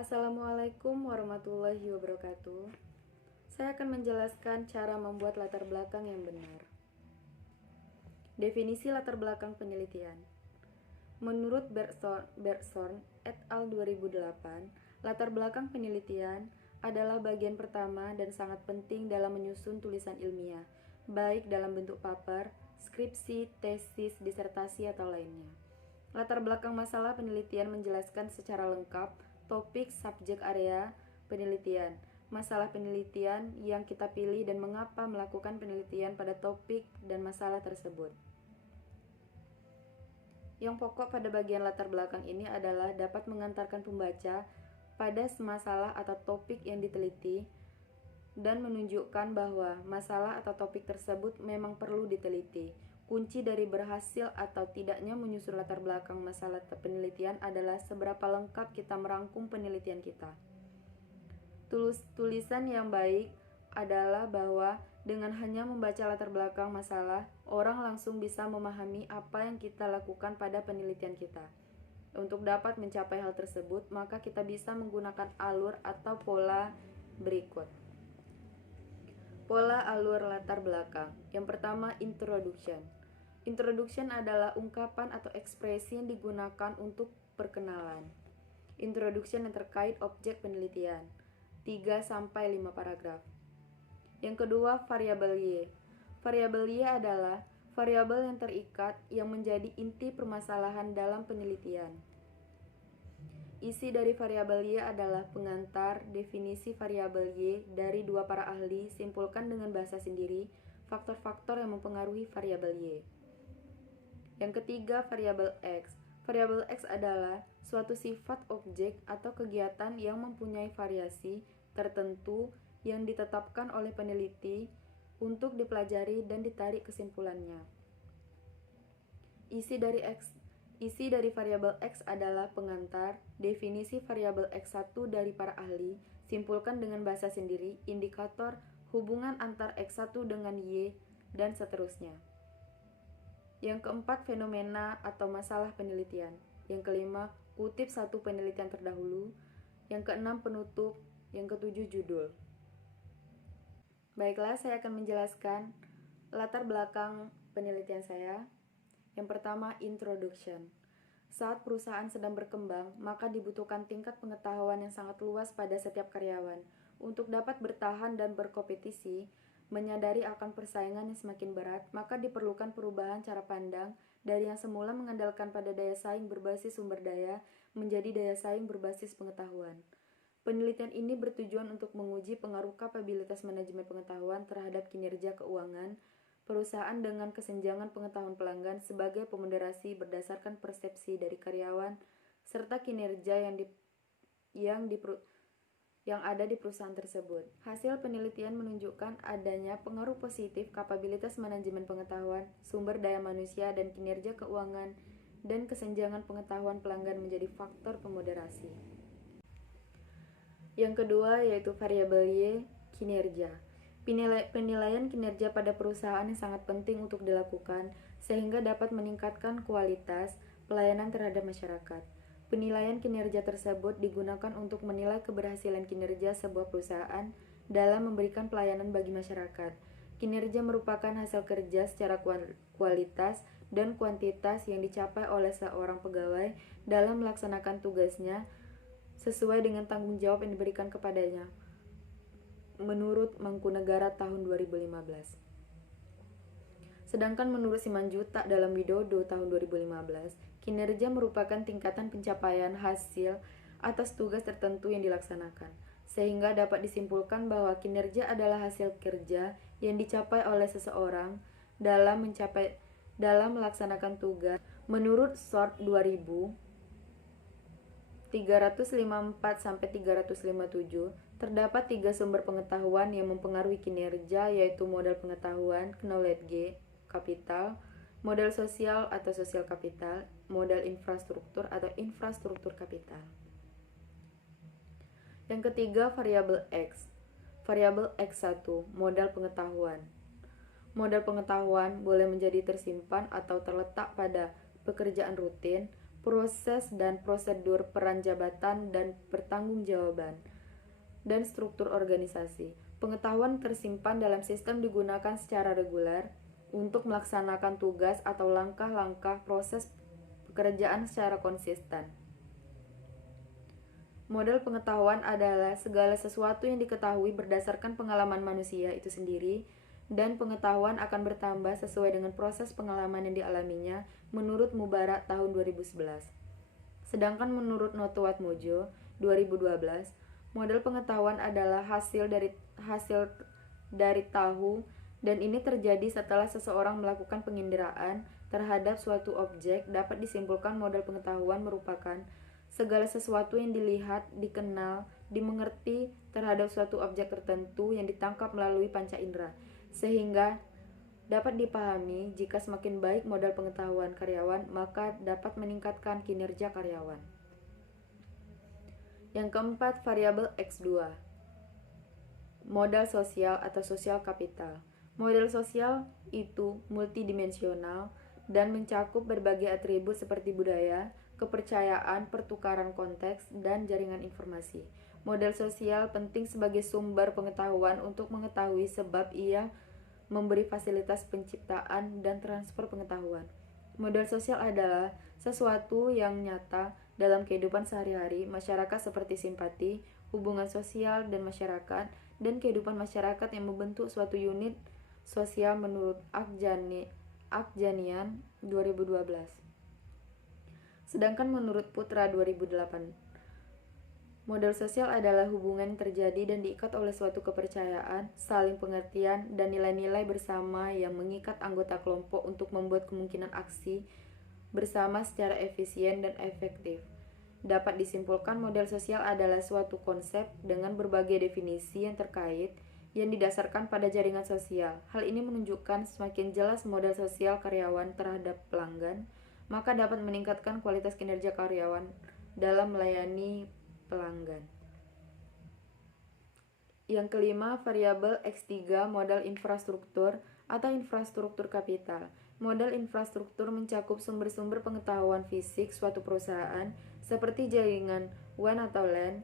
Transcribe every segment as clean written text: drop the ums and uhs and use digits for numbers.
Assalamualaikum warahmatullahi wabarakatuh. Saya akan menjelaskan cara membuat latar belakang yang benar. Definisi latar belakang penelitian. Menurut Bergson et al. 2008, latar belakang penelitian adalah bagian pertama dan sangat penting dalam menyusun tulisan ilmiah, baik dalam bentuk paper, skripsi, tesis, disertasi, atau lainnya. Latar belakang masalah penelitian menjelaskan secara lengkap topik, subjek, area penelitian, masalah penelitian yang kita pilih, dan mengapa melakukan penelitian pada topik dan masalah tersebut. Yang pokok pada bagian latar belakang ini adalah dapat mengantarkan pembaca pada masalah atau topik yang diteliti dan menunjukkan bahwa masalah atau topik tersebut memang perlu diteliti. Kunci dari berhasil atau tidaknya menyusun latar belakang masalah penelitian adalah seberapa lengkap kita merangkum penelitian kita. Tulisan yang baik adalah bahwa dengan hanya membaca latar belakang masalah, orang langsung bisa memahami apa yang kita lakukan pada penelitian kita. Untuk dapat mencapai hal tersebut, maka kita bisa menggunakan alur atau pola berikut. Pola alur latar belakang. Yang pertama, introduction. Introduction adalah ungkapan atau ekspresi yang digunakan untuk perkenalan. Introduction yang terkait objek penelitian. 3-5 paragraf. Yang kedua, variabel Y. Variabel Y adalah variabel yang terikat yang menjadi inti permasalahan dalam penelitian. Isi dari variabel Y adalah pengantar, definisi variabel Y dari dua para ahli, simpulkan dengan bahasa sendiri, faktor-faktor yang mempengaruhi variabel Y. Yang ketiga, variabel X. Variabel X adalah suatu sifat objek atau kegiatan yang mempunyai variasi tertentu yang ditetapkan oleh peneliti untuk dipelajari dan ditarik kesimpulannya. Isi dari variabel X adalah pengantar, definisi variabel X1 dari para ahli, simpulkan dengan bahasa sendiri, indikator, hubungan antar X1 dengan Y, dan seterusnya. Yang keempat, fenomena atau masalah penelitian. Yang kelima, kutip satu penelitian terdahulu. Yang keenam, penutup. Yang ketujuh, judul. Baiklah, saya akan menjelaskan latar belakang penelitian saya. Yang pertama, introduction. Saat perusahaan sedang berkembang, maka dibutuhkan tingkat pengetahuan yang sangat luas pada setiap karyawan. Untuk dapat bertahan dan berkompetisi, menyadari akan persaingan yang semakin berat, maka diperlukan perubahan cara pandang dari yang semula mengandalkan pada daya saing berbasis sumber daya menjadi daya saing berbasis pengetahuan. Penelitian ini bertujuan untuk menguji pengaruh kapabilitas manajemen pengetahuan terhadap kinerja keuangan perusahaan dengan kesenjangan pengetahuan pelanggan sebagai pemoderasi berdasarkan persepsi dari karyawan serta kinerja yang ada di perusahaan tersebut. Hasil penelitian menunjukkan adanya pengaruh positif kapabilitas manajemen pengetahuan, sumber daya manusia, dan kinerja keuangan, dan kesenjangan pengetahuan pelanggan menjadi faktor pemoderasi. Yang kedua yaitu variabel Y, kinerja. Penilaian kinerja pada perusahaan yang sangat penting untuk dilakukan sehingga dapat meningkatkan kualitas pelayanan terhadap masyarakat. Penilaian kinerja tersebut digunakan untuk menilai keberhasilan kinerja sebuah perusahaan dalam memberikan pelayanan bagi masyarakat. Kinerja merupakan hasil kerja secara kualitas dan kuantitas yang dicapai oleh seorang pegawai dalam melaksanakan tugasnya sesuai dengan tanggung jawab yang diberikan kepadanya. Menurut Mangkunegara tahun 2015. Sedangkan menurut Simanjuntak dalam Widodo tahun 2015, kinerja merupakan tingkatan pencapaian hasil atas tugas tertentu yang dilaksanakan, sehingga dapat disimpulkan bahwa kinerja adalah hasil kerja yang dicapai oleh seseorang dalam melaksanakan tugas. Menurut SORT 2000 354-357, terdapat 3 sumber pengetahuan yang mempengaruhi kinerja, yaitu modal pengetahuan, knowledge capital, modal sosial atau social capital, modal infrastruktur atau infrastruktur kapital. Yang ketiga, variabel X. Variabel X1, modal pengetahuan. Modal pengetahuan boleh menjadi tersimpan atau terletak pada pekerjaan rutin, proses dan prosedur peran jabatan dan pertanggungjawaban, dan struktur organisasi. Pengetahuan tersimpan dalam sistem digunakan secara reguler untuk melaksanakan tugas atau langkah-langkah proses pekerjaan secara konsisten. Model pengetahuan adalah segala sesuatu yang diketahui berdasarkan pengalaman manusia itu sendiri, dan pengetahuan akan bertambah sesuai dengan proses pengalaman yang dialaminya menurut Mubarak tahun 2011. Sedangkan menurut Notuat Mojo 2012, model pengetahuan adalah hasil dari tahu, dan ini terjadi setelah seseorang melakukan penginderaan terhadap suatu objek. Dapat disimpulkan model pengetahuan merupakan segala sesuatu yang dilihat, dikenal, dimengerti terhadap suatu objek tertentu yang ditangkap melalui panca indera, sehingga dapat dipahami. Jika semakin baik modal pengetahuan karyawan, maka dapat meningkatkan kinerja karyawan. Yang keempat, variabel X2. Modal sosial atau sosial kapital. Modal sosial itu multidimensional dan mencakup berbagai atribut seperti budaya, kepercayaan, pertukaran konteks, dan jaringan informasi. Modal sosial penting sebagai sumber pengetahuan untuk mengetahui sebab ia memberi fasilitas penciptaan dan transfer pengetahuan. Modal sosial adalah sesuatu yang nyata dalam kehidupan sehari-hari masyarakat seperti simpati, hubungan sosial dan masyarakat, dan kehidupan masyarakat yang membentuk suatu unit sosial menurut Akjanian 2012. Sedangkan menurut Putra 2008, modal sosial adalah hubungan yang terjadi dan diikat oleh suatu kepercayaan, saling pengertian, dan nilai-nilai bersama yang mengikat anggota kelompok untuk membuat kemungkinan aksi bersama secara efisien dan efektif. Dapat disimpulkan modal sosial adalah suatu konsep dengan berbagai definisi yang terkait yang didasarkan pada jaringan sosial. Hal ini menunjukkan semakin jelas modal sosial karyawan terhadap pelanggan, maka dapat meningkatkan kualitas kinerja karyawan dalam melayani pelanggan. Yang kelima, variabel X3, modal infrastruktur atau infrastruktur kapital. Modal infrastruktur mencakup sumber-sumber pengetahuan fisik suatu perusahaan seperti jaringan WAN atau LAN,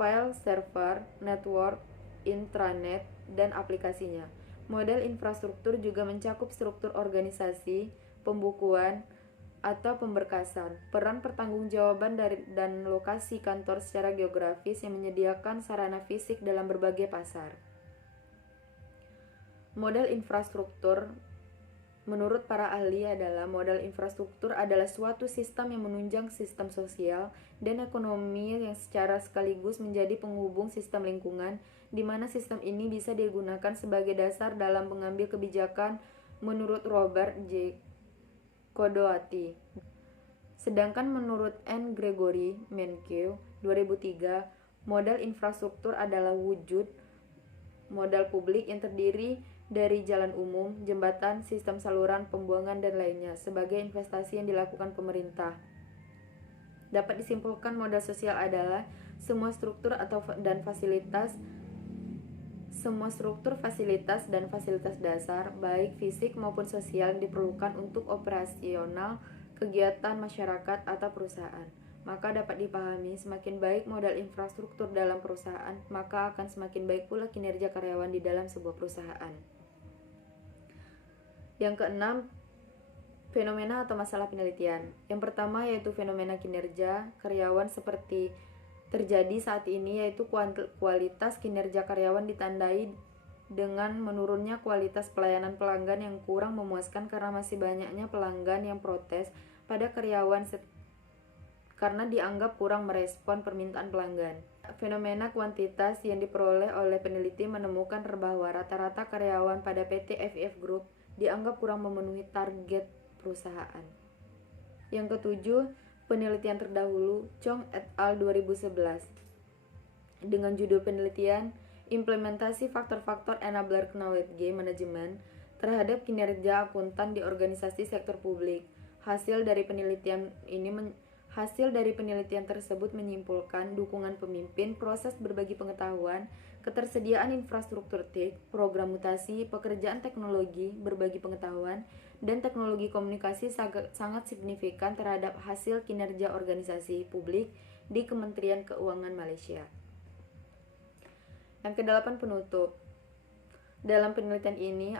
file server, network, intranet, dan aplikasinya. Modal infrastruktur juga mencakup struktur organisasi, pembukuan, atau pemberkasan, peran pertanggungjawaban dan lokasi kantor secara geografis yang menyediakan sarana fisik dalam berbagai pasar. Modal infrastruktur menurut para ahli adalah modal infrastruktur adalah suatu sistem yang menunjang sistem sosial dan ekonomi yang secara sekaligus menjadi penghubung sistem lingkungan, di mana sistem ini bisa digunakan sebagai dasar dalam mengambil kebijakan menurut Robert J. Kodoati. Sedangkan menurut N. Gregory Mankiw 2003, modal infrastruktur adalah wujud modal publik yang terdiri dari jalan umum, jembatan, sistem saluran, pembuangan, dan lainnya sebagai investasi yang dilakukan pemerintah. Dapat disimpulkan modal sosial adalah semua struktur fasilitas dan fasilitas dasar, baik fisik maupun sosial, yang diperlukan untuk operasional kegiatan masyarakat atau perusahaan. Maka dapat dipahami, semakin baik modal infrastruktur dalam perusahaan, maka akan semakin baik pula kinerja karyawan di dalam sebuah perusahaan. Yang keenam, fenomena atau masalah penelitian. Yang pertama yaitu fenomena kinerja karyawan seperti terjadi saat ini, yaitu kualitas kinerja karyawan ditandai dengan menurunnya kualitas pelayanan pelanggan yang kurang memuaskan karena masih banyaknya pelanggan yang protes pada karyawan karena dianggap kurang merespon permintaan pelanggan. Fenomena kuantitas yang diperoleh oleh peneliti menemukan bahwa rata-rata karyawan pada PT FIF Group dianggap kurang memenuhi target perusahaan. Yang ketujuh, penelitian terdahulu Chong et al. 2011 dengan judul penelitian Implementasi Faktor-Faktor Enabler Knowledge Management terhadap kinerja akuntan di organisasi sektor publik. Hasil dari penelitian tersebut menyimpulkan dukungan pemimpin, proses berbagi pengetahuan, ketersediaan infrastruktur TIC, program mutasi, pekerjaan teknologi, berbagi pengetahuan, dan teknologi komunikasi sangat signifikan terhadap hasil kinerja organisasi publik di Kementerian Keuangan Malaysia. Yang kedelapan, penutup. Dalam penelitian ini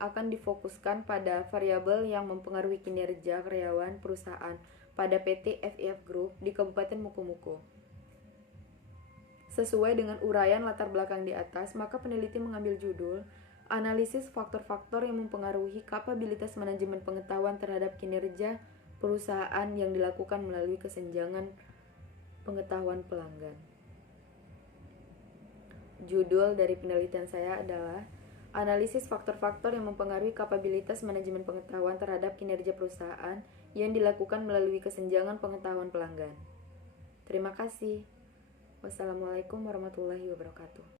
akan difokuskan pada variabel yang mempengaruhi kinerja karyawan perusahaan pada PT FIF Group di Kabupaten Mukomuko. Sesuai dengan uraian latar belakang di atas, maka peneliti mengambil judul Analisis faktor-faktor yang mempengaruhi kapabilitas manajemen pengetahuan terhadap kinerja perusahaan yang dilakukan melalui kesenjangan pengetahuan pelanggan. Judul dari penelitian saya adalah Analisis faktor-faktor yang mempengaruhi kapabilitas manajemen pengetahuan terhadap kinerja perusahaan yang dilakukan melalui kesenjangan pengetahuan pelanggan. Terima kasih. Wassalamualaikum warahmatullahi wabarakatuh.